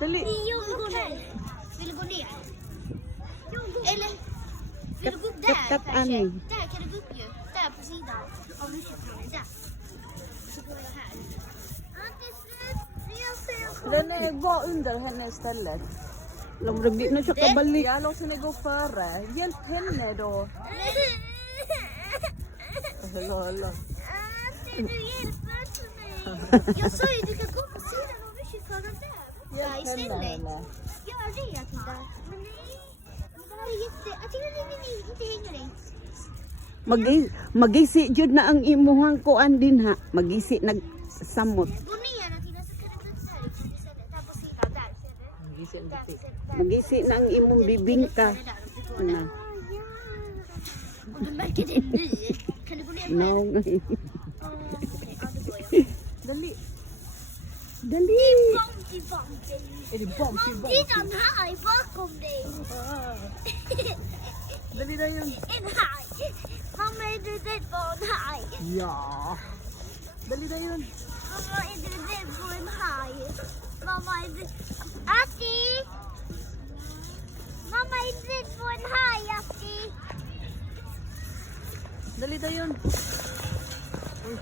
Dali. Jag går ner. Vill du gå ner? Eller vill du gå upp där Tap, kanske? Annie. Där kan du gå upp ju. Där på sidan av husvagnen. Där. Så går jag här. Den är gå under henne istället. Laura, di na siya kabalik. Ja, låt henne gå före. Hjälp henne då. Hala, hala. Du hjälper inte mig. Jag sa ju du kan gå på sidan av husvagnen där. Ja, istället. Gör det, Tilda. Men nej. Det här är jätte... Jag tycker det inte hänger dig. Magisi jud na ang imuhang kuan din ha. Magisi nagsamot. Gå ner, Tilda, så kan du flytta där istället. Där på sidan, där ser du. Där, där. Magisi na ang imong bibingka. Na. Om du märker det nu, kan du gå ner No. själv? Ja, då går jag. Dali. Dali. Bumpy, bumpy. Är det bumpy Mamma, bumpy? titta en haj bakom dig. Dali na yun. En haj. Mamma, är du rädd för en haj? Ja. Dali na yun. Mamma, är du rädd för en haj? Mamma, är du... Atti! Mamma, är du rädd för en haj, Atti? Dali na yun. Uy.